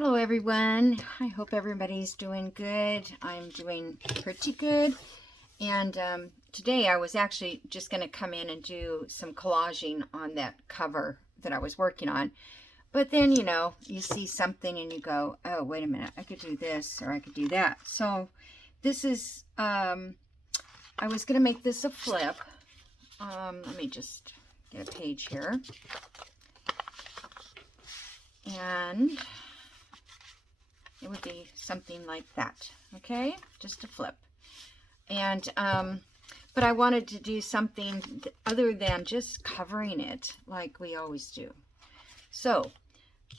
Hello everyone. I hope everybody's doing good. I'm doing pretty good. And today I was actually just going to come in and do some collaging on that cover that I was working on. But then, you see something and you go, oh, wait a minute, I could do this or I could do that. So this is, I was going to make this a flip. Let me just get a page here. And it would be something like that, okay? Just a flip. And, but I wanted to do something other than just covering it like we always do. So,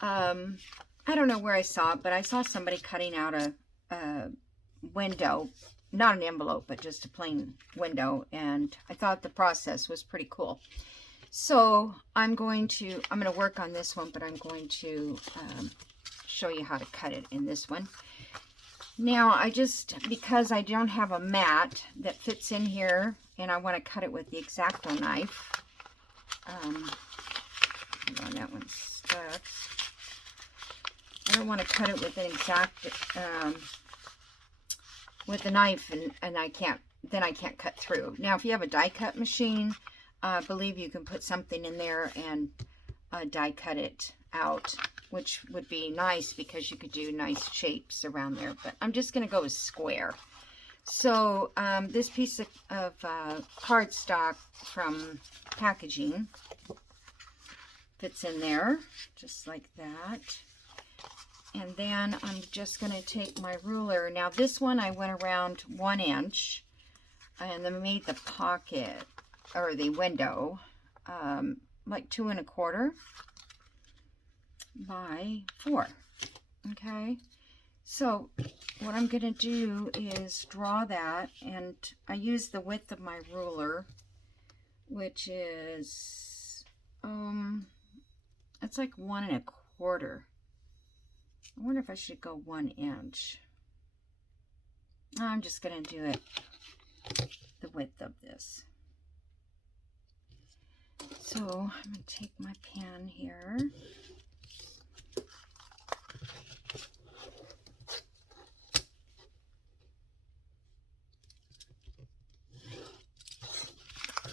I don't know where I saw it, but I saw somebody cutting out a window, not an envelope, but just a plain window, and I thought the process was pretty cool. So I'm going to work on this one, but I'm going to show you how to cut it in this one. Now because I don't have a mat that fits in here and I want to cut it with the X-Acto knife. Hold on, that one's stuck. I don't want to cut it with an with the knife and I can't cut through. Now if you have a die cut machine, I believe you can put something in there and die cut it out, which would be nice because you could do nice shapes around there. But I'm just going to go with square. So this piece of cardstock from packaging fits in there just like that. And then I'm just going to take my ruler. Now this one I went around 1 inch and then made the pocket or the window like 2 1/4 by 4. Okay, so what I'm going to do is draw that, and I use the width of my ruler, which is it's like 1 1/4. I wonder if I should go 1 inch. I'm just going to do it the width of this. So I'm going to take my pen here.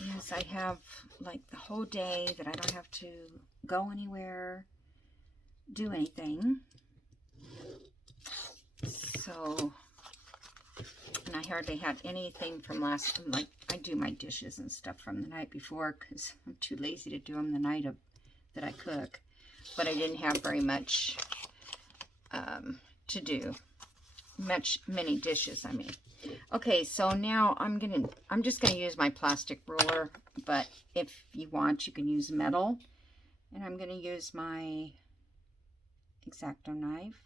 Yes, I have like the whole day that I don't have to go anywhere, do anything. So, and I hardly had anything from last, like I do my dishes and stuff from the night before because I'm too lazy to do them the night that I cook. But I didn't have very much to do. Many dishes, I mean. Okay, so now I'm just gonna use my plastic ruler, but if you want, you can use metal. And I'm gonna use my X-Acto knife.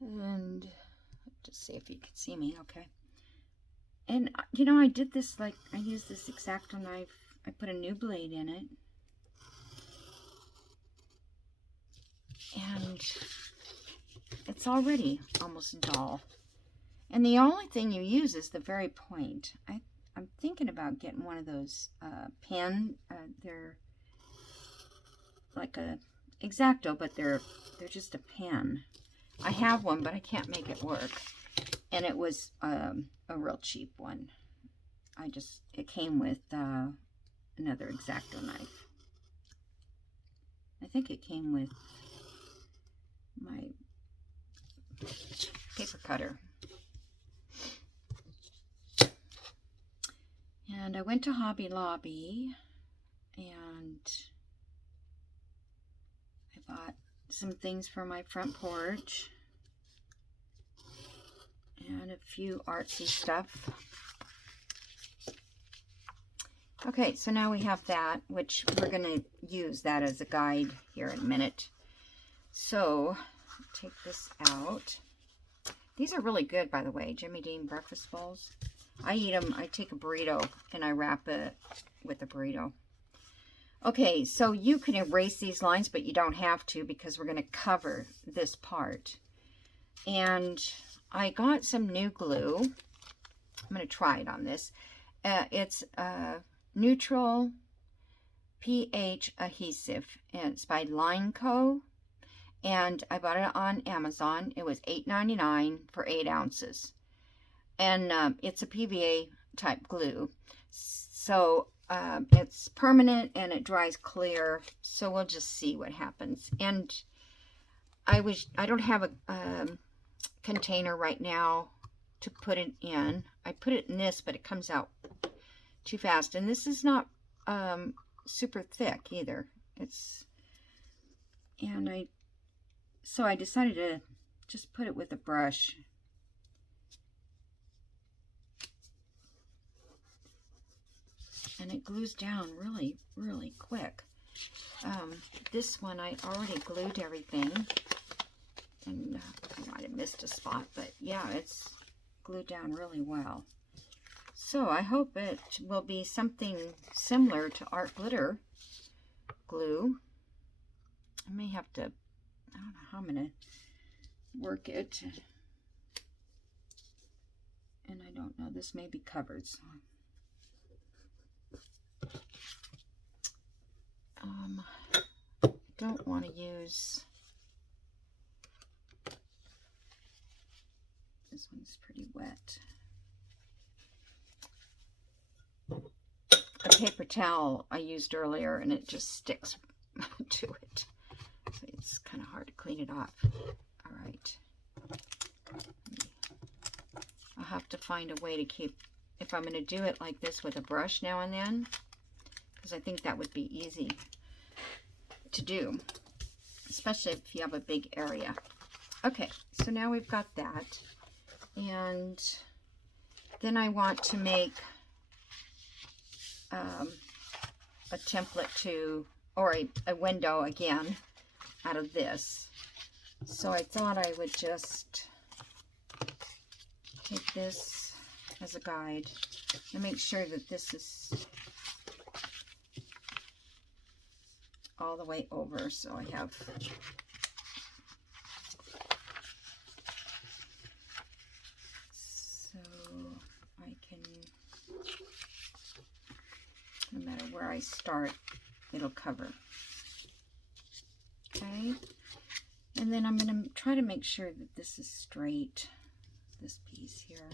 And just see if you can see me, okay. And I did this, like, I used this X-Acto knife. I put a new blade in it. And it's already almost dull. And the only thing you use is the very point. I'm thinking about getting one of those pen. They're like a X-Acto, but they're just a pen. I have one, but I can't make it work. And it was a real cheap one. It came with another X-Acto knife. I think it came with my paper cutter. And I went to Hobby Lobby and I bought some things for my front porch and a few artsy stuff. Okay, so now we have that, which we're going to use that as a guide here in a minute. So, take this out. These are really good, by the way, Jimmy Dean breakfast bowls. I eat them, I take a burrito and I wrap it with a burrito. Okay, so you can erase these lines, but you don't have to because we're going to cover this part. And I got some new glue. I'm going to try it on this. It's neutral pH adhesive, and it's by Line Co. and I bought it on Amazon. It was $8.99 for 8 ounces. And it's a PVA type glue. So it's permanent and it dries clear. So we'll just see what happens. And I don't have a container right now to put it in. I put it in this, but it comes out too fast. And this is not super thick either. So I decided to just put it with a brush. And it glues down really, really quick. This one I already glued everything. And I might have missed a spot, but yeah, it's glued down really well. So I hope it will be something similar to art glitter glue. I may have to, I don't know how I'm going to work it. And I don't know, this may be covered. So. Don't want to use, this one's pretty wet. A paper towel I used earlier and it just sticks to it. So it's kind of hard to clean it off. All right. I'll have to find a way to keep, if I'm going to do it like this with a brush now and then, because I think that would be easy to do, especially if you have a big area. Okay, so now we've got that. And then I want to make a template or a window again out of this. So I thought I would just take this as a guide and make sure that this is all the way over. So I have I can, no matter where I start, it'll cover. Okay, and then I'm going to try to make sure that this is straight, this piece here.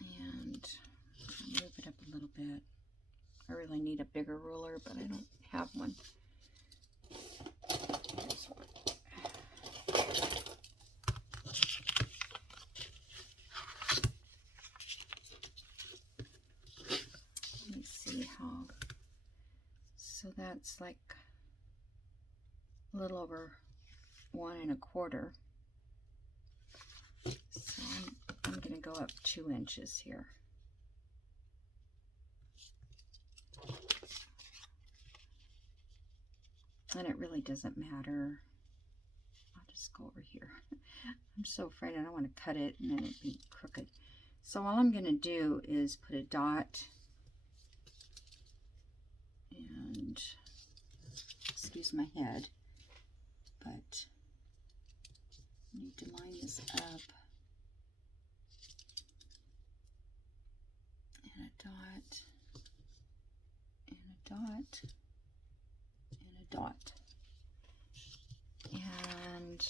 And I'll move it up a little bit. I really need a bigger ruler, but I don't have one. Here's one. Let me see how. So that's like a little over 1 1/4. So I'm going to go up 2 inches here. And it really doesn't matter. I'll just go over here. I'm so afraid I don't want to cut it and then it'd be crooked. So all I'm going to do is put a dot and, excuse my head, but I need to line this up. And a dot, and a dot, and a dot. And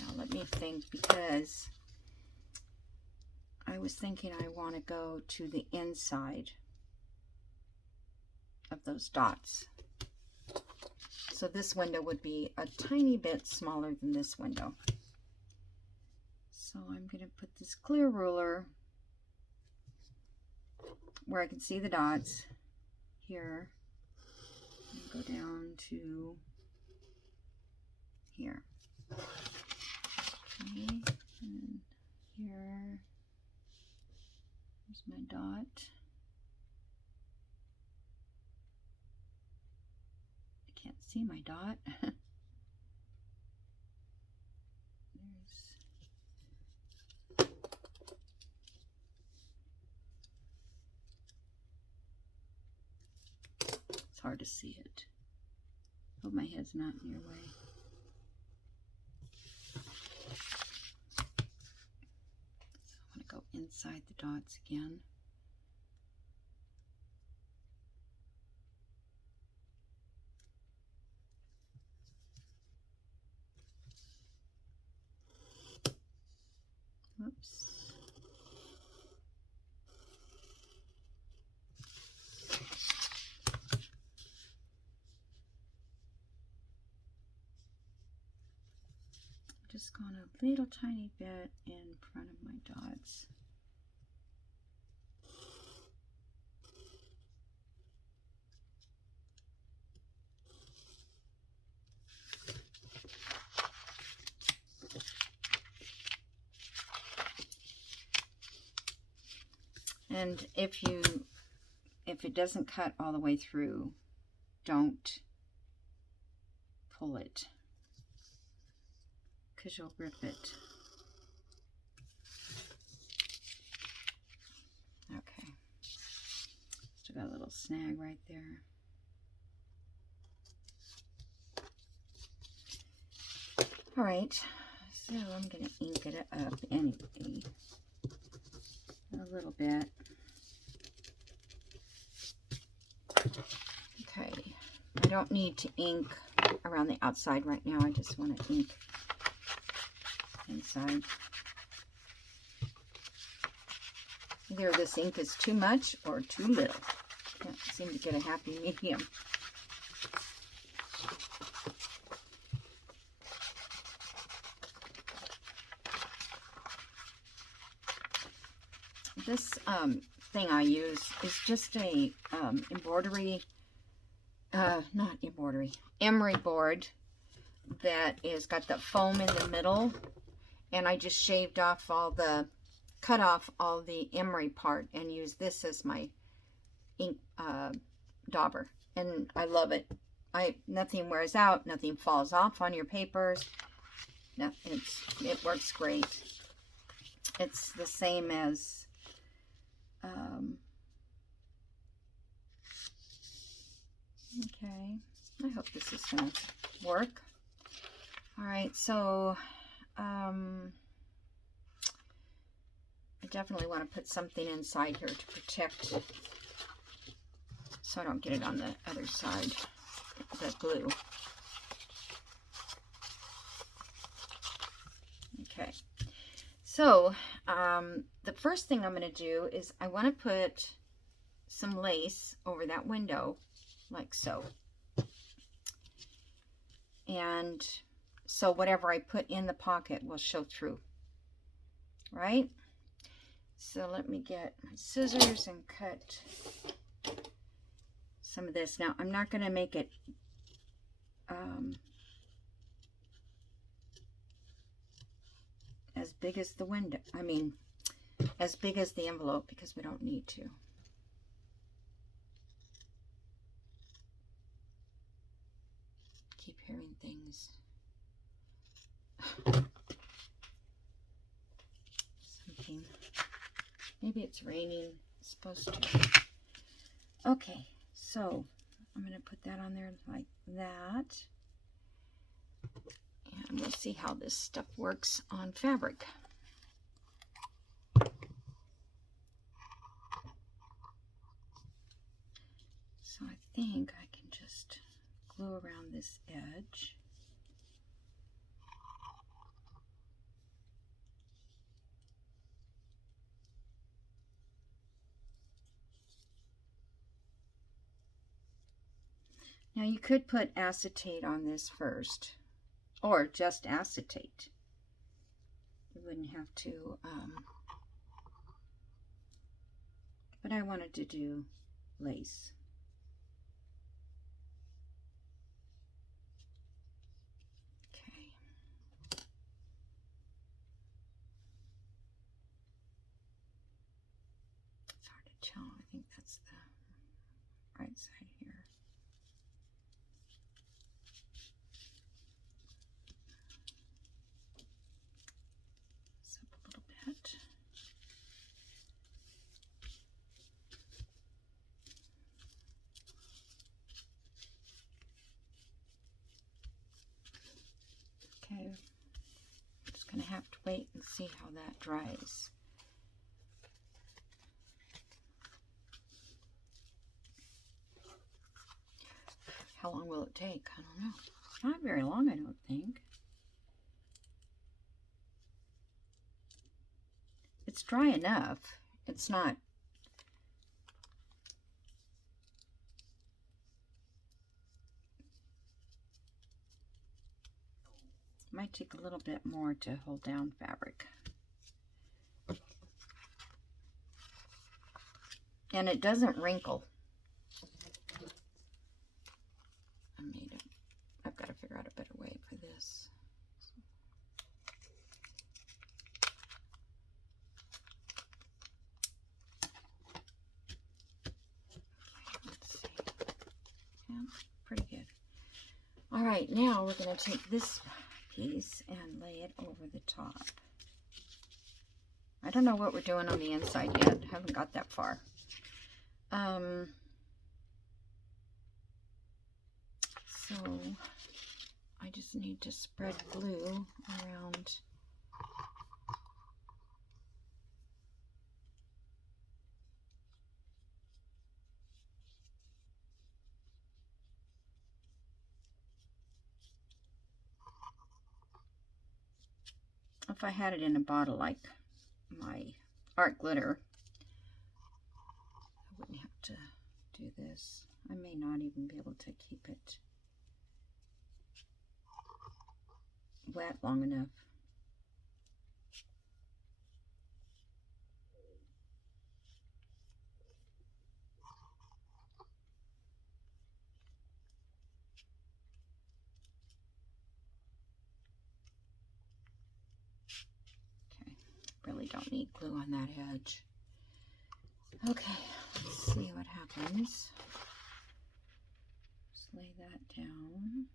now let me think, because I was thinking I want to go to the inside of those dots. So this window would be a tiny bit smaller than this window. So I'm going to put this clear ruler where I can see the dots here and go down to here. Okay, and here, there's my dot. I can't see my dot. It's hard to see it. Hope my head's not in your way. So I want to go inside the dots again. just going a little tiny bit in front of my dots. And if it doesn't cut all the way through, don't pull it, because you'll rip it. Okay. Still got a little snag right there. All right, so I'm going to ink it up anyway, a little bit. Okay, I don't need to ink around the outside right now. I just want to ink inside. Either this ink is too much or too little. Can't seem to get a happy medium. This thing I use is just a emery board that is got the foam in the middle, and I just shaved off cut off all the emery part and used this as my ink dauber, and I love it. Nothing wears out, nothing falls off on your papers. No, it works great. It's the same as okay, I hope this is going to work. All right, so I definitely want to put something inside here to protect, so I don't get it on the other side, the glue. Okay, so the first thing I'm going to do is I want to put some lace over that window, like so. And so whatever I put in the pocket will show through, right? So let me get my scissors and cut some of this. Now, I'm not going to make it as big as the window. I mean, as big as the envelope, because we don't need to. Keep hearing things. Something. Maybe it's raining. It's supposed to. Okay, so I'm going to put that on there like that. And we'll see how this stuff works on fabric. So I think I can just glue around this edge. Now you could put acetate on this first, or just acetate. You wouldn't have to, but I wanted to do lace. Okay. It's hard to tell. I think that's the right side here. Up a little bit. Okay, I'm just going to have to wait and see how that dries. How long will it take? I don't know. Not very long, I don't think. It's dry enough. It's not. Might take a little bit more to hold down fabric. And it doesn't wrinkle. I've got to figure out a better way for this. Let's see. Yeah, pretty good. All right, now we're going to take this piece and lay it over the top. I don't know what we're doing on the inside yet. Haven't got that far. So I just need to spread glue around. If I had it in a bottle like my art glitter, I wouldn't have to do this. I may not even be able to keep it wet long enough. Okay, really don't need glue on that edge. Okay, let's see what happens. Just lay that down.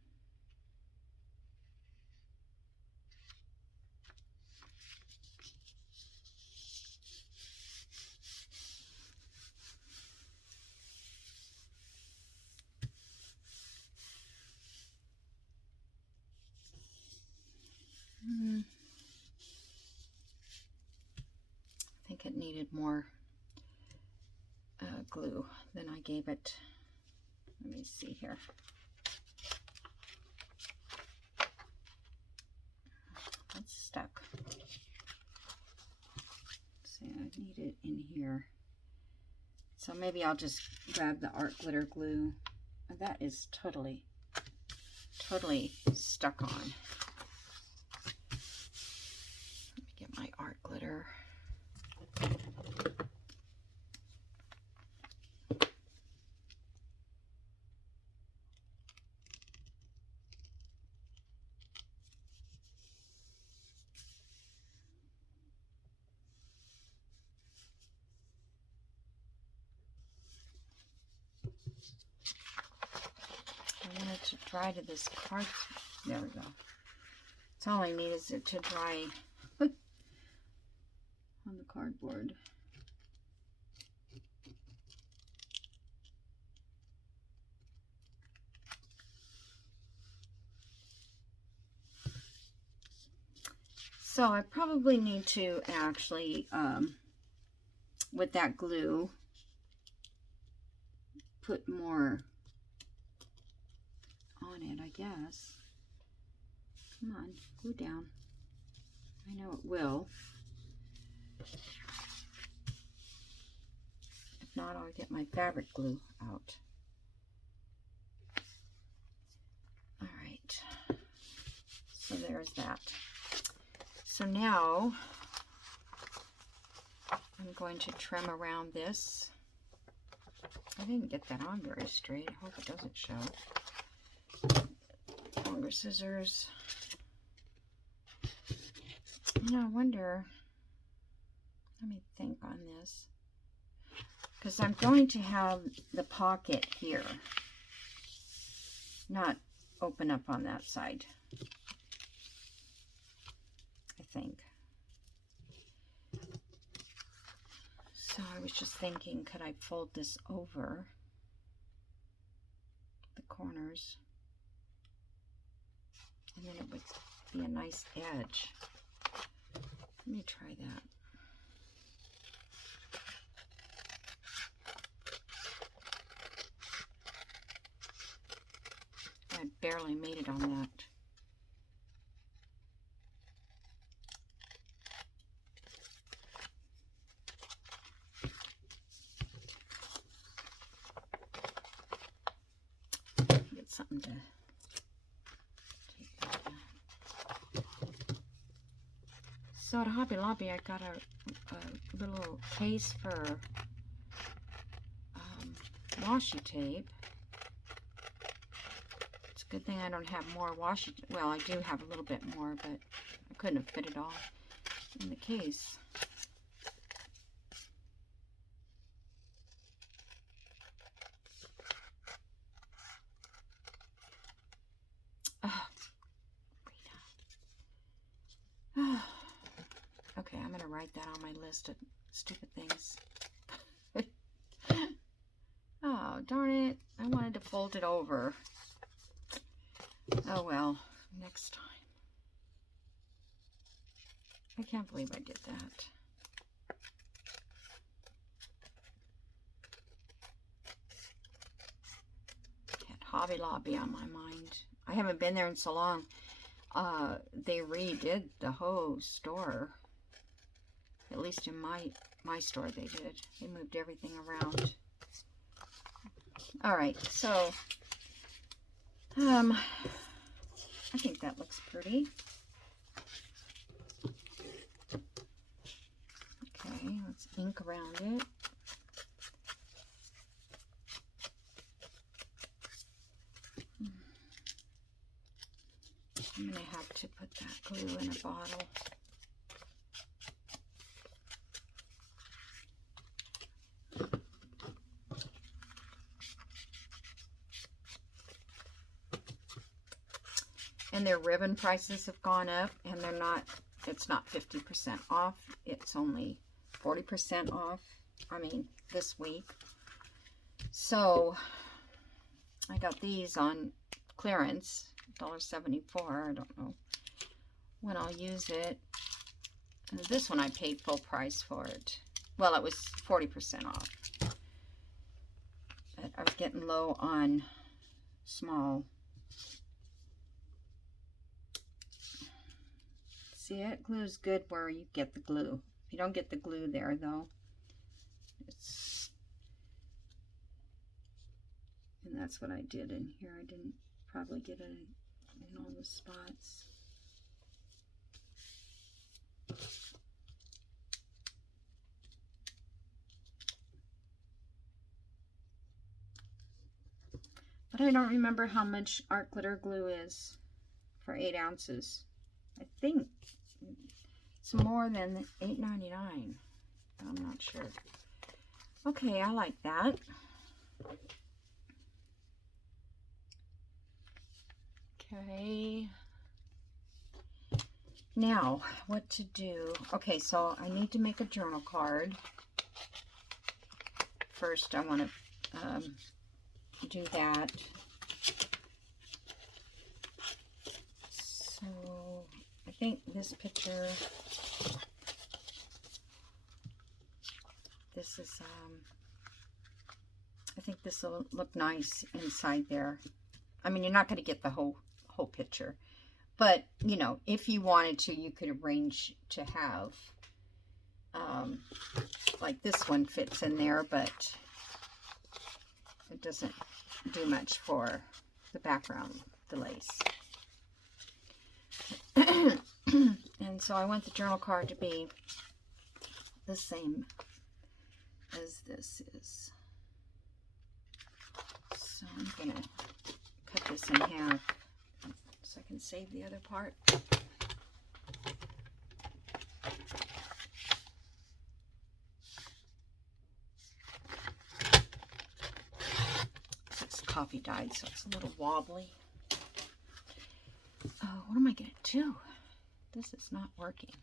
I think it needed more glue than I gave it. Let me see here. It's stuck. See, I need it in here. So maybe I'll just grab the art glitter glue. That is totally stuck on. Let me get my art glitter. I want it to dry to this card. There we go. That's all I need is it to dry on the cardboard. So I probably need to actually, with that glue, put more on it, I guess. Come on, glue down. I know it will. If not, I'll get my fabric glue out. All right, so there's that. So now I'm going to trim around this. I didn't get that on very straight. I hope it doesn't show. Longer scissors. You know, I wonder, let me think on this, because I'm going to have the pocket here, not open up on that side, I think. So I was just thinking, could I fold this over the corners, and then it would be a nice edge. Let me try that. I barely made it on that. Get something to take that down. So at Hobby Lobby, I got a little case for washi tape. It's a good thing I don't have more washi. Well, I do have a little bit more, but I couldn't have fit it all in the case. Okay, I'm going to write that on my list of stupid things. Oh, darn it. I wanted to fold it over. Oh, well, next time. I can't believe I did that. Had Hobby Lobby on my mind. I haven't been there in so long. They redid the whole store. At least in my store they did. They moved everything around. All right, so I think that looks pretty. Okay, let's ink around it. I'm going to have to put that glue in a bottle. And their ribbon prices have gone up, and they're not, it's not 50% off, it's only 40% off, I mean, this week. So, I got these on clearance, $1.74, I don't know when I'll use it. And this one I paid full price for it. Well, it was 40% off. But I was getting low on small. See, it glues good where you get the glue. If you don't get the glue there, though, it's... And that's what I did in here. I didn't probably get it in all the spots. But I don't remember how much art glitter glue is for 8 ounces. I think it's more than $8.99. I'm not sure. Okay, I like that. Okay. Now, what to do? Okay, so I need to make a journal card. First, I want to do that. So, I think this picture, this is, I think this will look nice inside there. I mean, you're not going to get the whole picture. But, you know, if you wanted to, you could arrange to have, like this one fits in there, but it doesn't do much for the background, the lace. And so I want the journal card to be the same as this is. So I'm going to cut this in half so I can save the other part. This coffee dyed, so it's a little wobbly. Oh, what am I going to do? This is not working.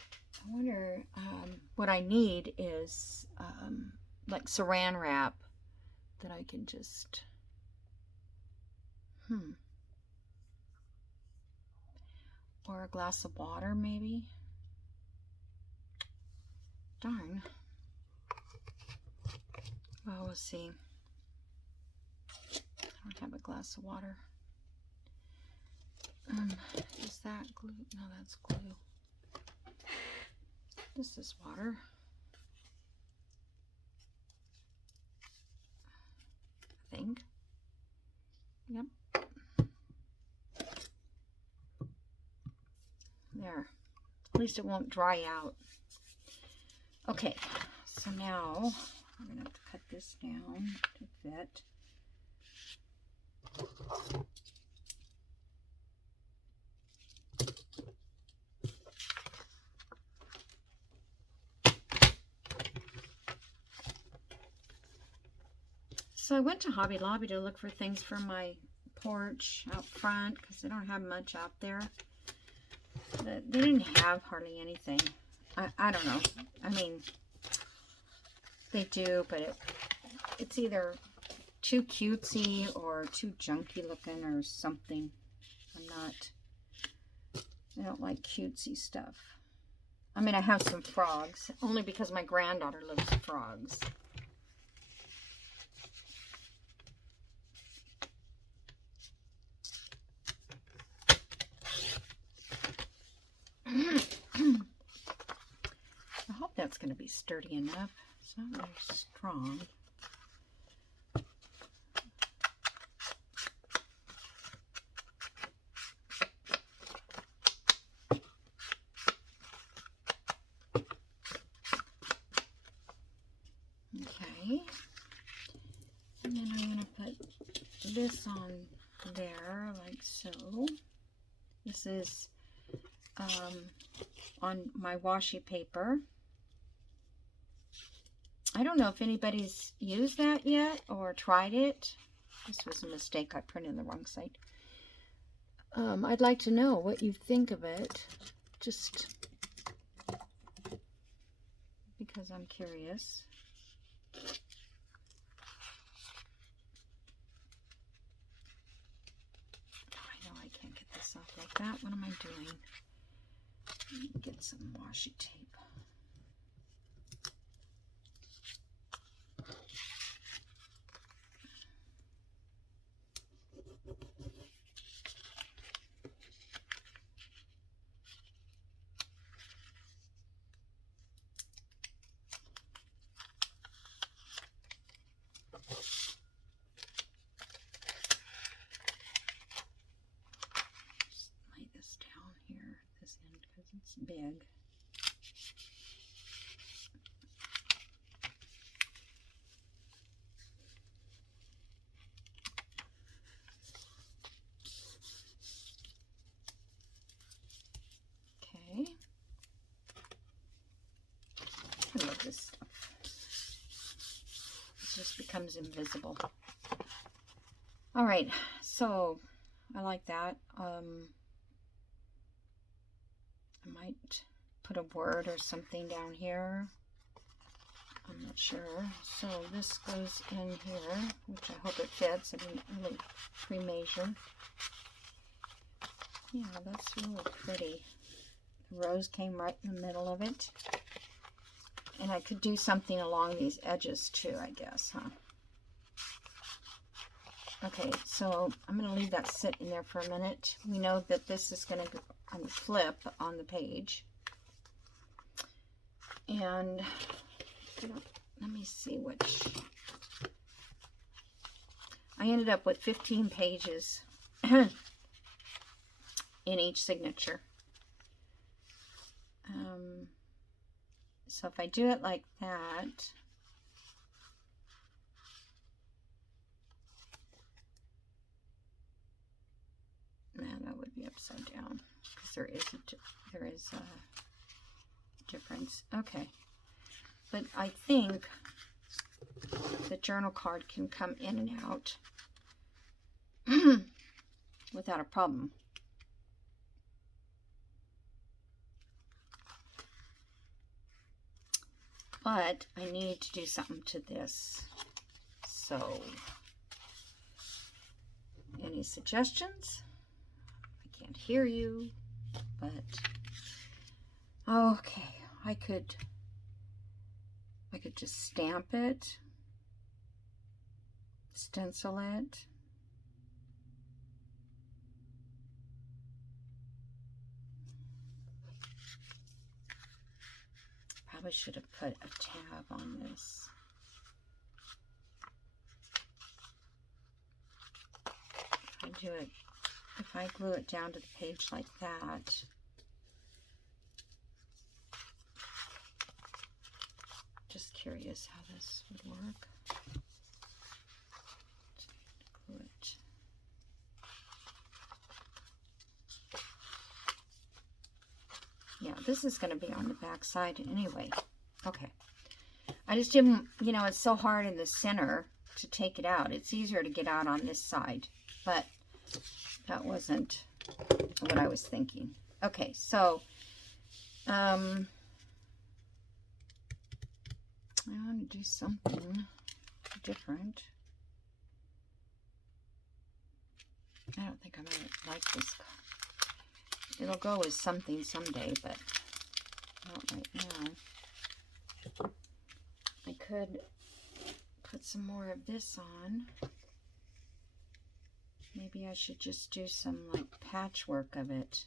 I wonder, what I need is like saran wrap that I can just, or a glass of water maybe. Darn. Well, we'll see. I don't have a glass of water. Is that glue? No, that's glue. This is water. I think. Yep. There. At least it won't dry out. Okay, so now I'm going to have to cut this down to fit. So I went to Hobby Lobby to look for things for my porch out front because they don't have much out there. They didn't have hardly anything. I don't know. I mean, they do, but it's either too cutesy or too junky looking or something. I don't like cutesy stuff. I mean, I have some frogs, only because my granddaughter loves frogs. I hope that's going to be sturdy enough. It's not very strong. Okay. And then I'm going to put this on there like so. This is on my washi paper. I don't know if anybody's used that yet or tried it. This was a mistake. I printed the wrong side. I'd like to know what you think of it, just because I'm curious. I know I can't get this off like that. What am I doing? Get some washi tape. Just lay this down here at this end because it's big. Okay. I love this stuff. It just becomes invisible. All right, so I like that. I might put a word or something down here. I'm not sure. So this goes in here, which I hope it fits. I didn't really pre-measure. Yeah, that's really pretty. The rose came right in the middle of it. And I could do something along these edges too, I guess, huh? Okay, so I'm going to leave that sit in there for a minute. We know that this is going to go on the flip on the page. And let me see which. I ended up with 15 pages in each signature. So if I do it like that, that would be upside down because there is a difference. Okay, but I think the journal card can come in and out without a problem. But I need to do something to this. So, any suggestions? I can't hear you, but okay, I could just stamp it, stencil it. Probably should have put a tab on this. If I glue it down to the page like that, curious how this would work. Glue it. Yeah, this is going to be on the back side anyway. Okay. I just didn't, you know, it's so hard in the center to take it out. It's easier to get out on this side, but that wasn't what I was thinking. Okay, so I want to do something different. I don't think I'm going to like this. It'll go with something someday, but not right now. I could put some more of this on. Maybe I should just do some like patchwork of it.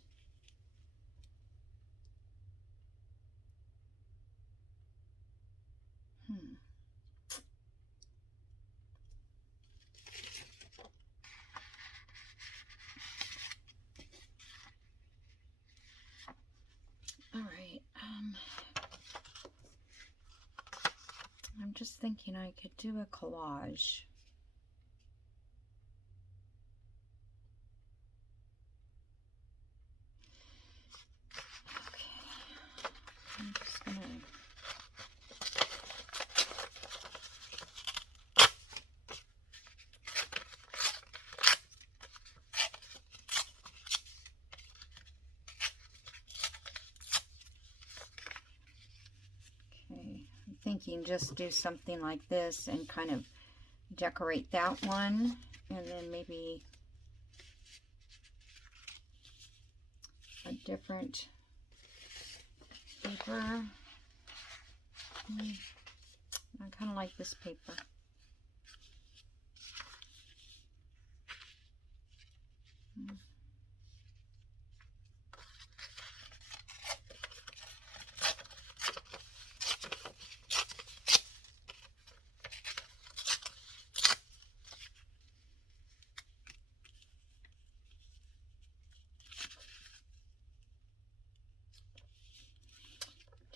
All right. I'm just thinking I could do a collage. Okay. I'm just gonna. Thinking just do something like this and kind of decorate that one, and then maybe a different paper. I kind of like this paper.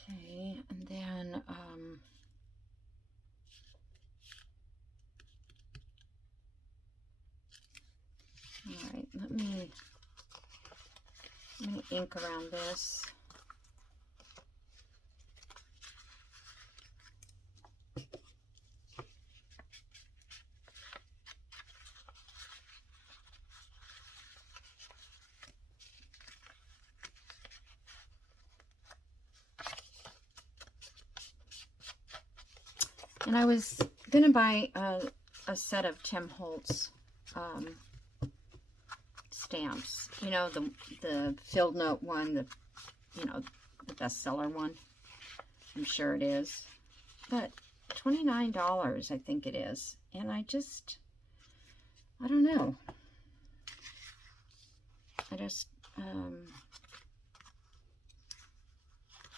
Okay, and then all right, let me ink around this. And I was gonna buy a set of Tim Holtz stamps. You know, the filled note one, the bestseller one. I'm sure it is, but $29 I think it is, and I don't know. I just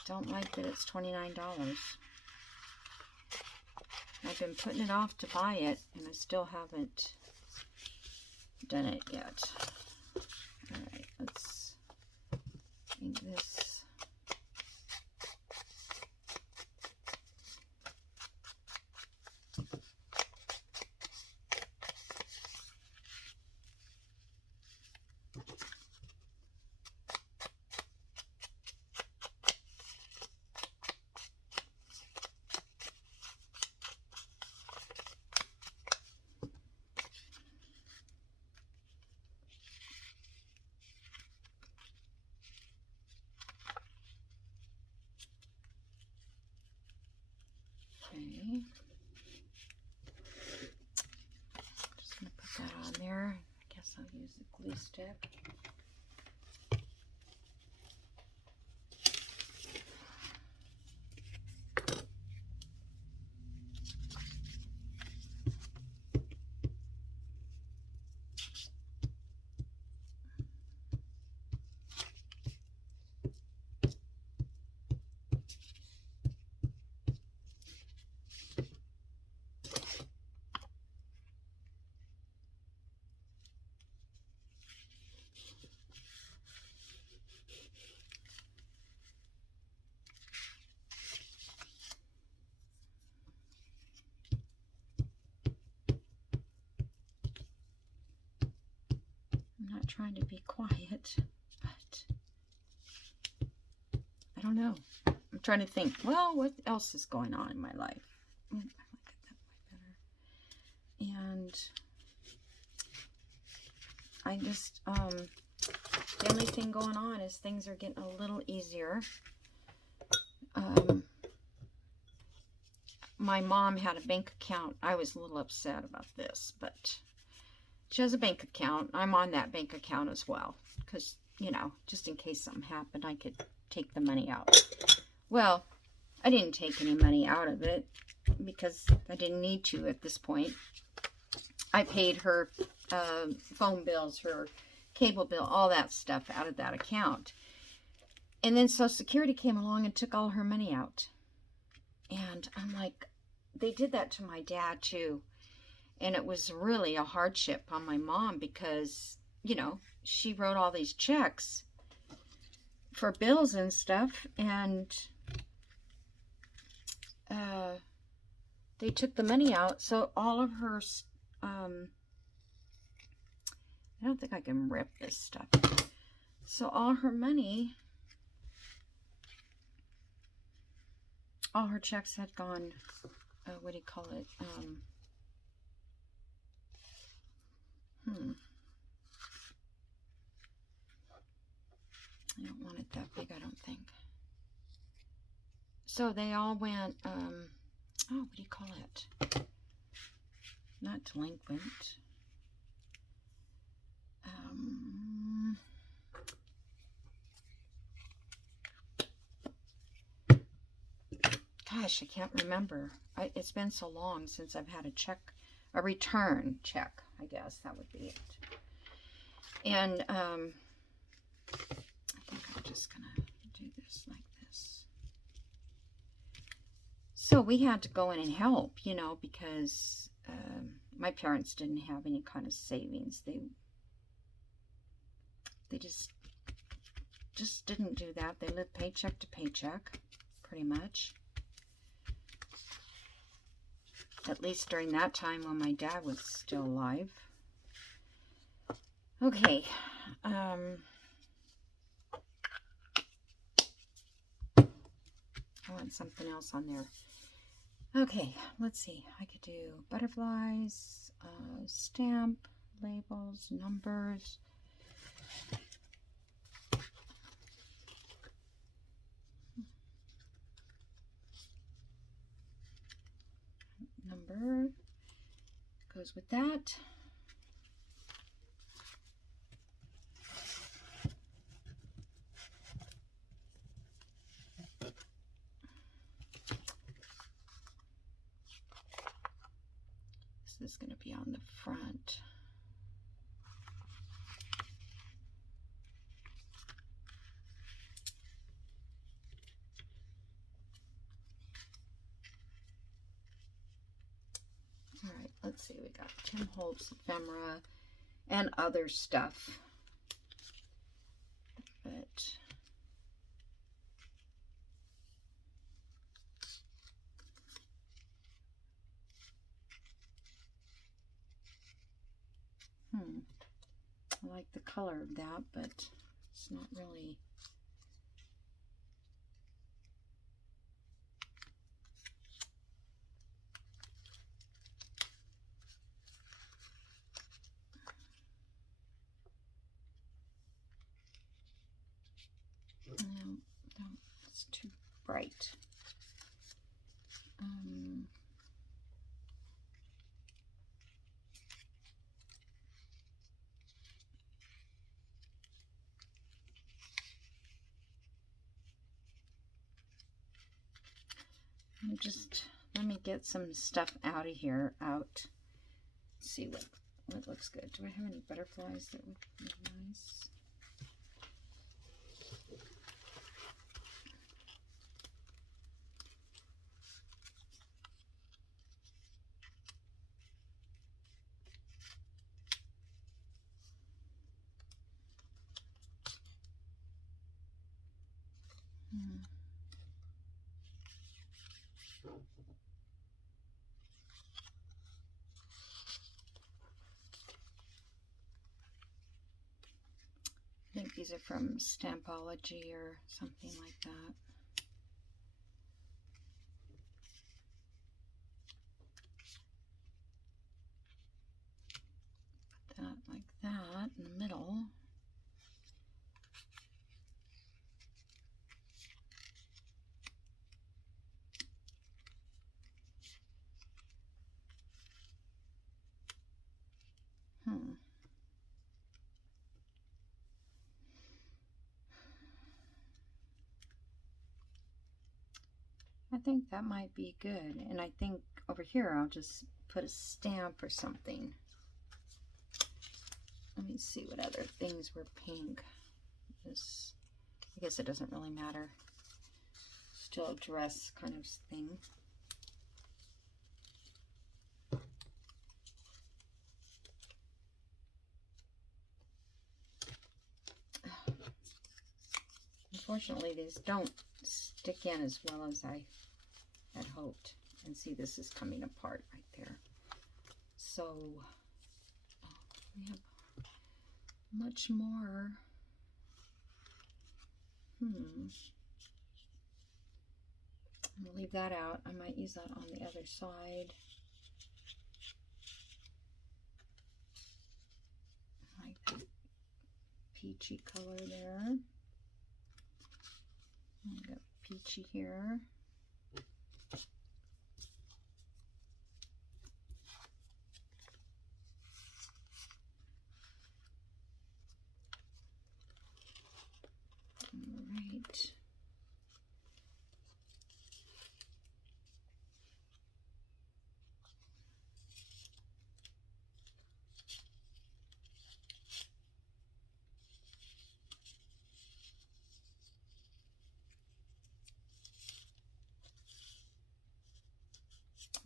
don't like that it's $29. I've been putting it off to buy it, and I still haven't done it yet. All right, let's ink this. Okay. Just going to put that on there. I guess I'll use a glue stick. trying to be quiet, but I don't know. I'm trying to think, well, what else is going on in my life? I like it that way better. And I just, the only thing going on is things are getting a little easier. My mom had a bank account. I was a little upset about this, but she has a bank account. I'm on that bank account as well, because, you know, just in case something happened, I could take the money out. Well, I didn't take any money out of it because I didn't need to at this point. I paid her phone bills, her cable bill, all that stuff out of that account. And then Social Security came along and took all her money out. And I'm like, they did that to my dad too. And it was really a hardship on my mom because, you know, she wrote all these checks for bills and stuff. And they took the money out. So all of her, I don't think I can rip this stuff. So all her money, all her checks had gone, what do you call it? I don't want it that big, I don't think. So they all went, oh, what do you call it? Not delinquent. Gosh, I can't remember. It's been so long since I've had a check, a return check, I guess that would be it. And I think I'm just gonna do this like this. So we had to go in and help, you know, because my parents didn't have any kind of savings. They just didn't do that. They lived paycheck to paycheck, pretty much. At least during that time when my dad was still alive. Okay. I want something else on there. Okay, let's see. I could do butterflies, stamp, labels, numbers. Number goes with that. This is going to be on the front. All right, let's see. We got Tim Holtz ephemera and other stuff. But I like the color of that, but it's not really. No, it's too bright. Let me get some stuff out of here. Let's see what looks good. Do I have any butterflies that would be nice? these are from Stampology or something like that. Put that like that in the middle. I think that might be good. And I think over here I'll just put a stamp or something. Let me see what other things were pink. This, I guess it doesn't really matter. Still a dress kind of thing. Unfortunately, these don't stick in as well as I had hoped. And see, this is coming apart right there. So we have much more. I'm gonna leave that out. I might use that on the other side. I like that peachy color there. I got peachy here. All right.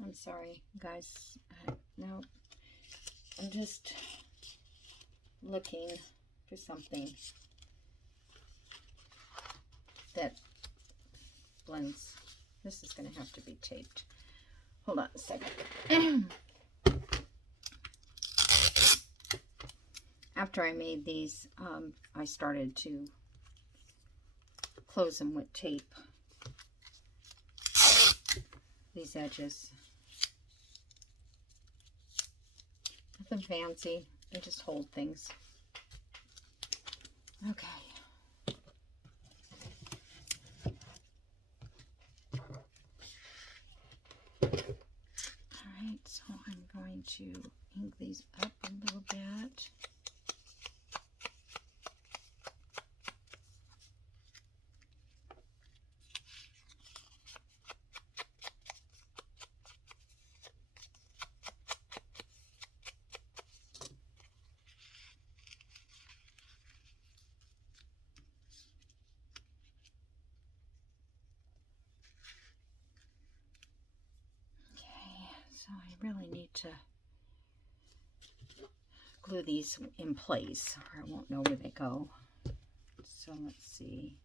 I'm sorry, guys. No, I'm just looking for something that blends. This is going to have to be taped. Hold on a second. After I made these, I started to close them with tape. These edges. Nothing fancy. They just hold things. Okay. Alright, so I'm going to ink these up a little bit. So I really need to glue these in place or I won't know where they go. So let's see.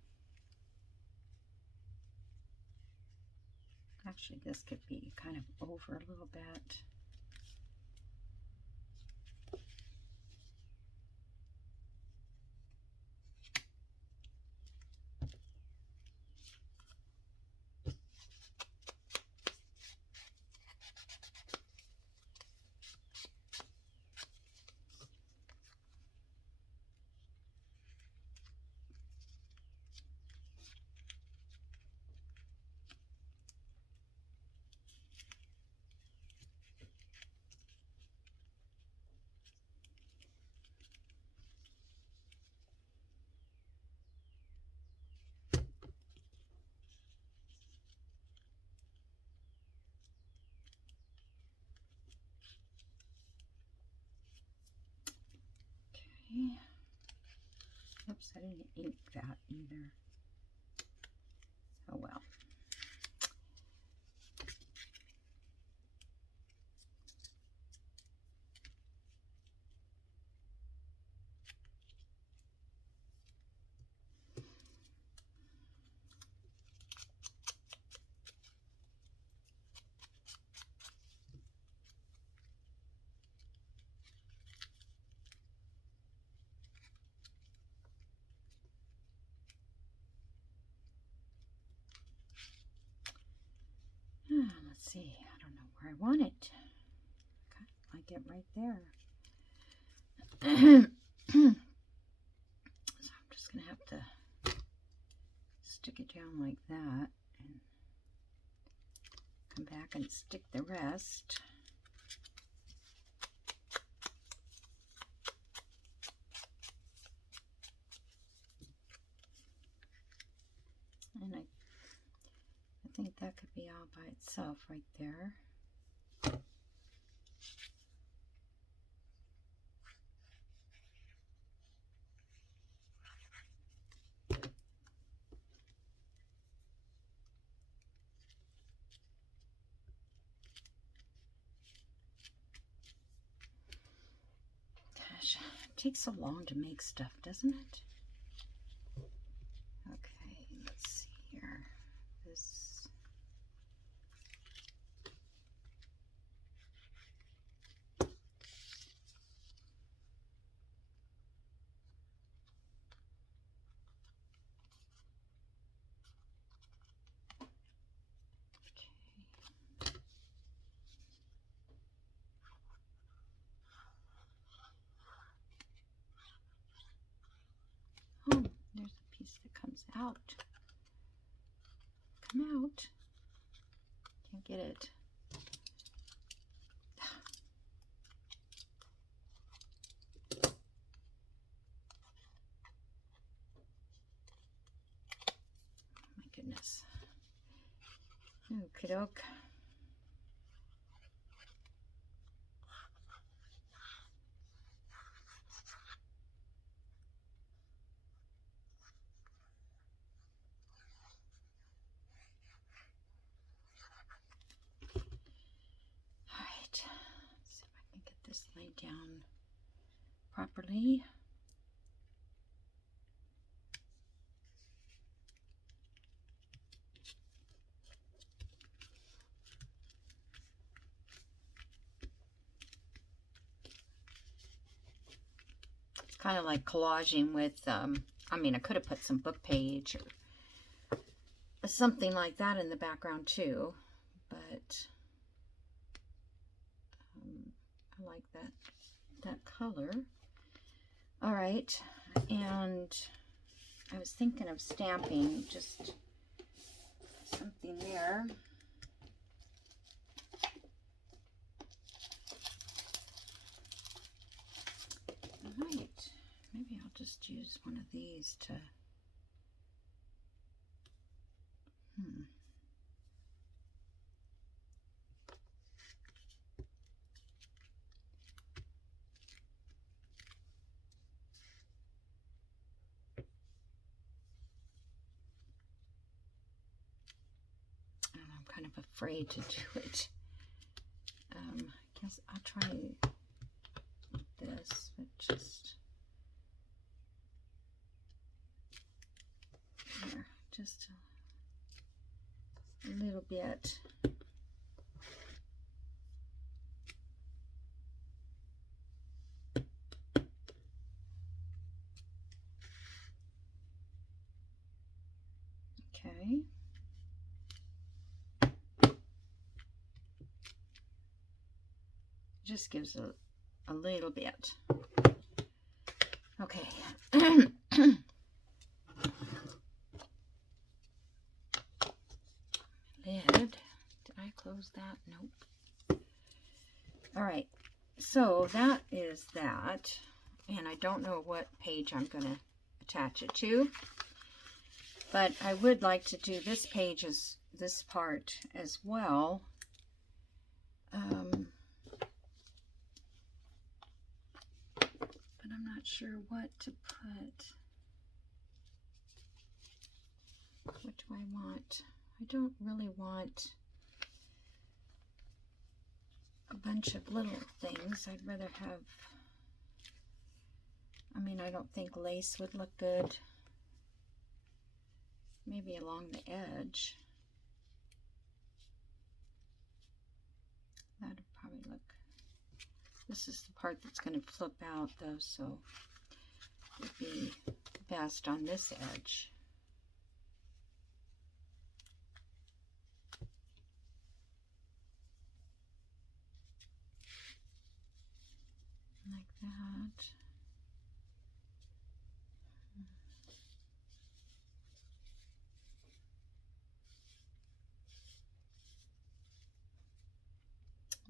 Actually, this could be kind of over a little bit. Okay. Oops, I didn't ink that either. Oh well. see. I don't know where I want it. Okay, like it right there. So I'm just going to have to stick it down like that and come back and stick the rest. And I think that could be all by itself right there. Gosh, it takes so long to make stuff, doesn't it? Okay, let's see here. This. Oh, there's a piece that comes out. Come out. Can't get it. My goodness. Okie doke. Alright, let's see if I can get this laid down properly. It's kind of like collaging with, I mean, I could have put some book page or something like that in the background too, but I like that color. All right, and I was thinking of stamping just something there. All right, maybe I'll just use one of these to, I'm kind of afraid to do it. I guess I'll try this, but just here, just a little bit. Okay. Just gives a little bit. Okay. Lid. Did I close that? Nope. All right. So that is that. And I don't know what page I'm going to attach it to. But I would like to do this page as this part as well. But I'm not sure what to put. What do I want? I don't really want a bunch of little things. I'd rather have, I mean, I don't think lace would look good. Maybe along the edge. That would probably look, this is the part that's going to flip out though, so it would be best on this edge. that.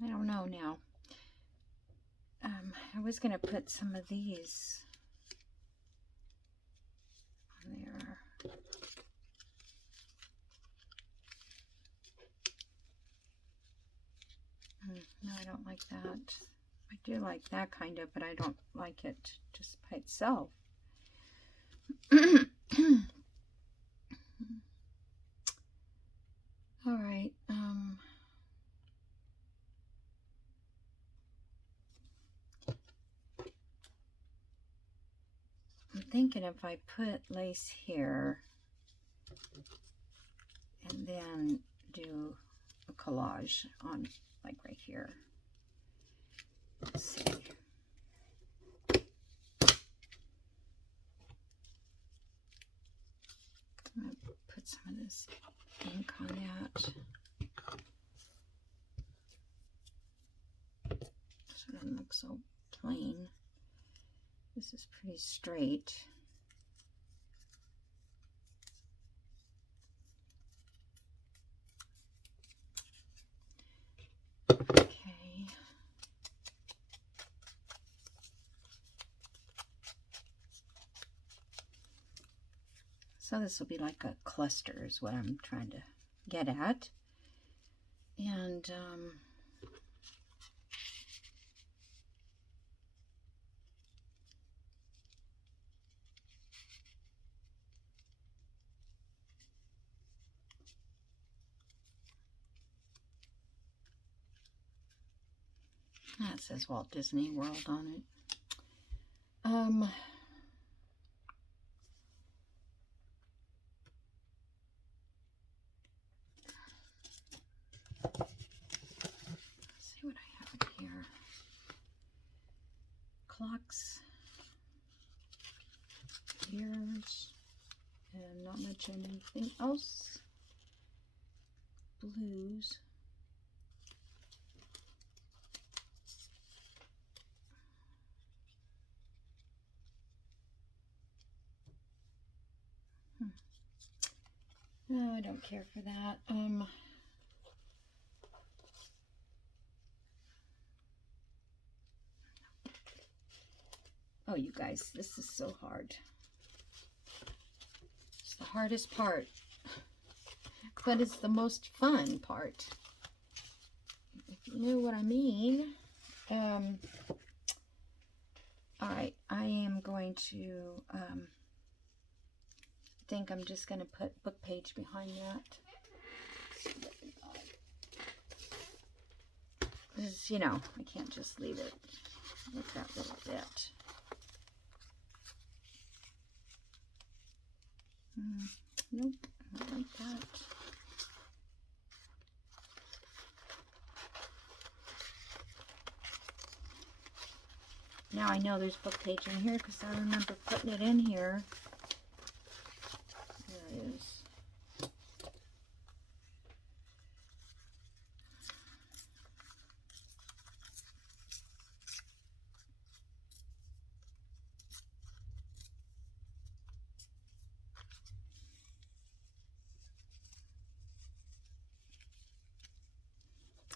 I don't know now. I was going to put some of these on there. No, I don't like that. I do like that kind of, but I don't like it just by itself. All right. I'm thinking if I put lace here and then do a collage on like right here. Let's see. I'm going to put some of this ink on that. So it doesn't look so plain. This is pretty straight. Okay. So this will be like a cluster is what I'm trying to get at. And that says Walt Disney World on it. Let's see what I have here. Clocks, ears, and not much anything else. Blues. No, I don't care for that. Oh, you guys, this is so hard. It's the hardest part, but it's the most fun part. If you knew what I mean. All right, I am going to, think I'm just going to put book page behind that. Because, you know, I can't just leave it with that little bit. Nope, I don't like that. Now I know there's book page in here because I remember putting it in here. There it is.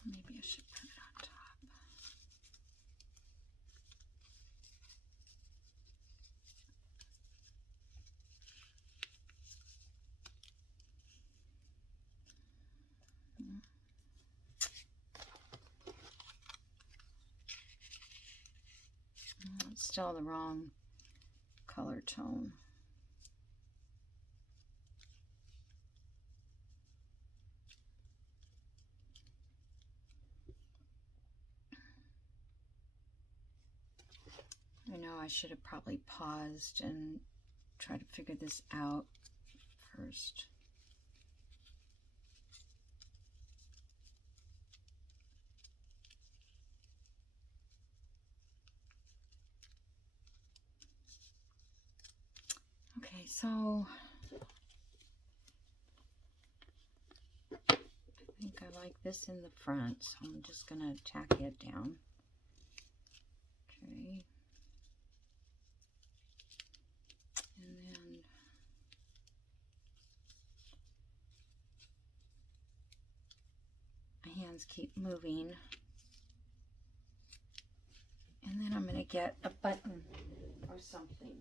Maybe I should put it on top. It's still the wrong color tone. I know I should have probably paused and tried to figure this out first. Okay, so I think I like this in the front, so I'm just going to tack it down. Okay. things keep moving. And then I'm going to get a button or something.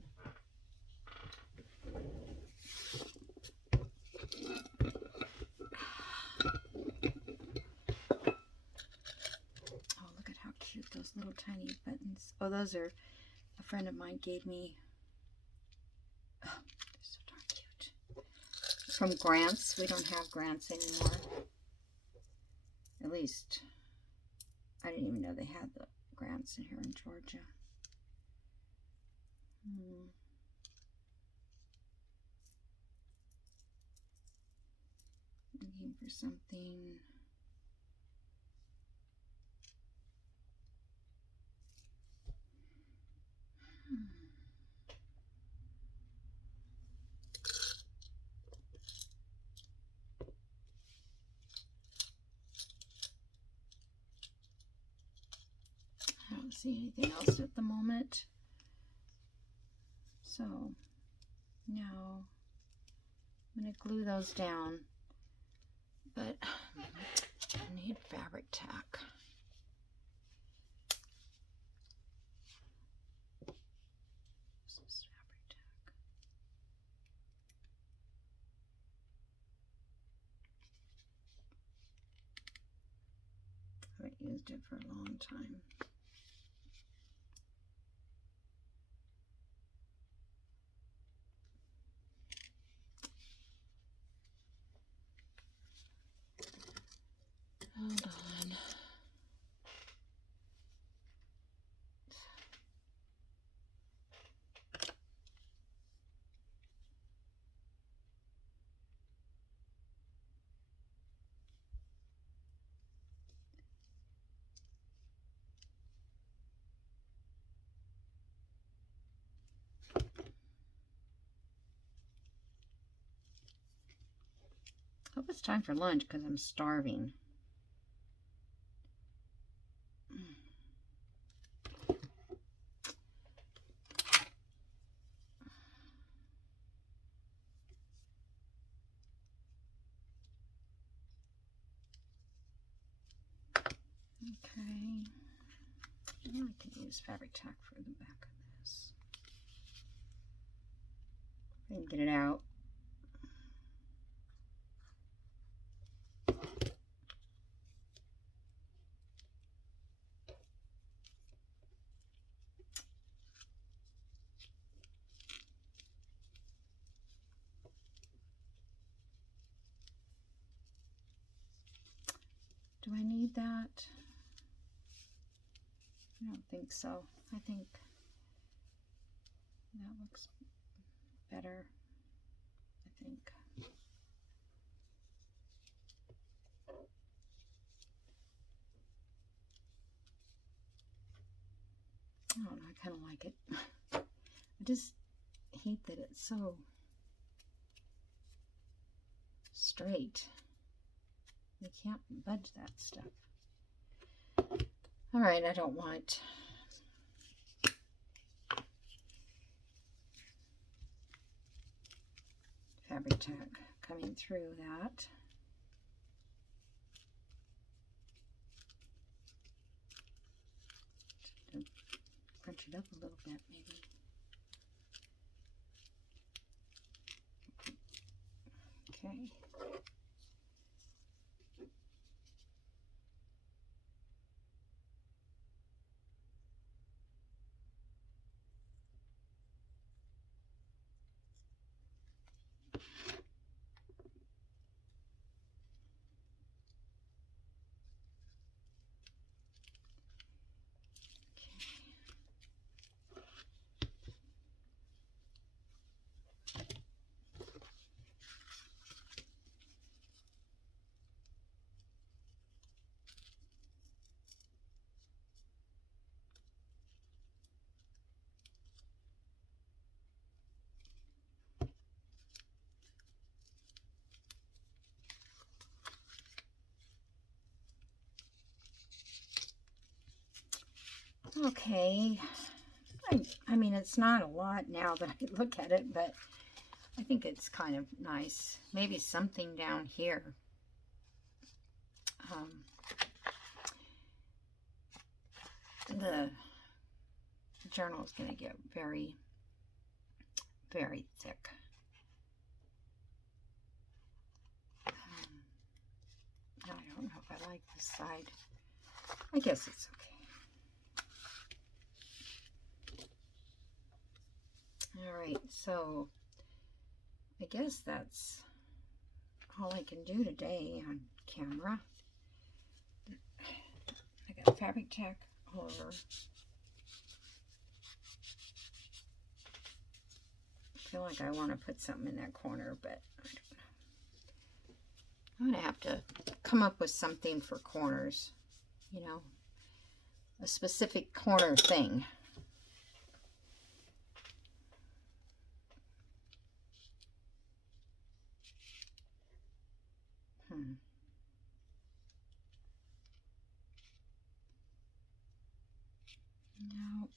Oh, look at how cute those little tiny buttons. Oh, those are, a friend of mine gave me. Oh, they're so darn cute. From Grants. We don't have Grants anymore. At least, I didn't even know they had the Grants in here in Georgia. Looking for something. I don't see anything else at the moment. So now I'm going to glue those down. But I need fabric tack. This is fabric tack. I haven't used it for a long time. Hold on. I hope it's time for lunch because I'm starving. Okay. Well, I can use fabric tack for the back of this. I can get it out. Do I need that? I don't think so. I think that looks better. I think. I don't know, I kind of like it. I just hate that it's so straight. You can't budge that stuff. All right, I don't want fabric tack coming through that. Crunch it up a little bit, maybe. Okay. Okay, I mean, it's not a lot now that I look at it, but I think it's kind of nice. Maybe something down here. the journal is going to get very, very thick. I don't know if I like this side. I guess it's okay. All right, so I guess that's all I can do today on camera. I got fabric tack all over. I feel like I want to put something in that corner, but I don't know. I'm going to have to come up with something for corners, you know, a specific corner thing. No.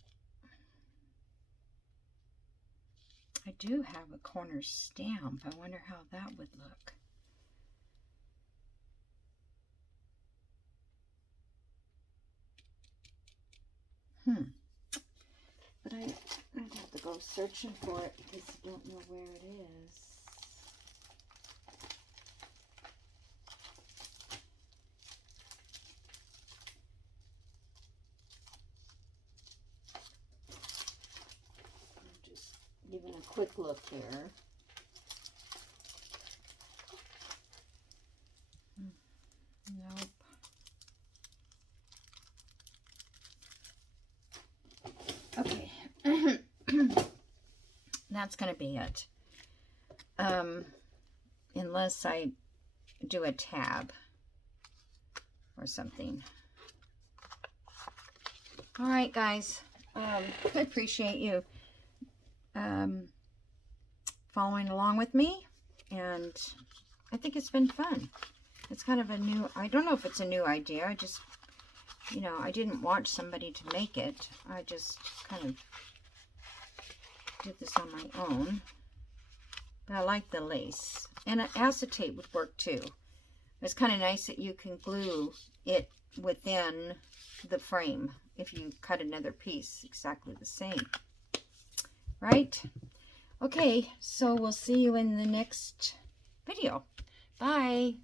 I do have a corner stamp. I wonder how that would look. But I'd have to go searching for it because I don't know where it is. I'm just giving a quick look here. Nope. Okay. That's going to be it. Unless I do a tab or something. All right, guys. I appreciate you following along with me, and I think it's been fun. It's kind of a new, I don't know if it's a new idea. I just, you know, I didn't watch somebody to make it. I just kind of did this on my own. But I like the lace. And acetate would work too. It's kind of nice that you can glue it within the frame if you cut another piece exactly the same. Right? Okay, so we'll see you in the next video. Bye.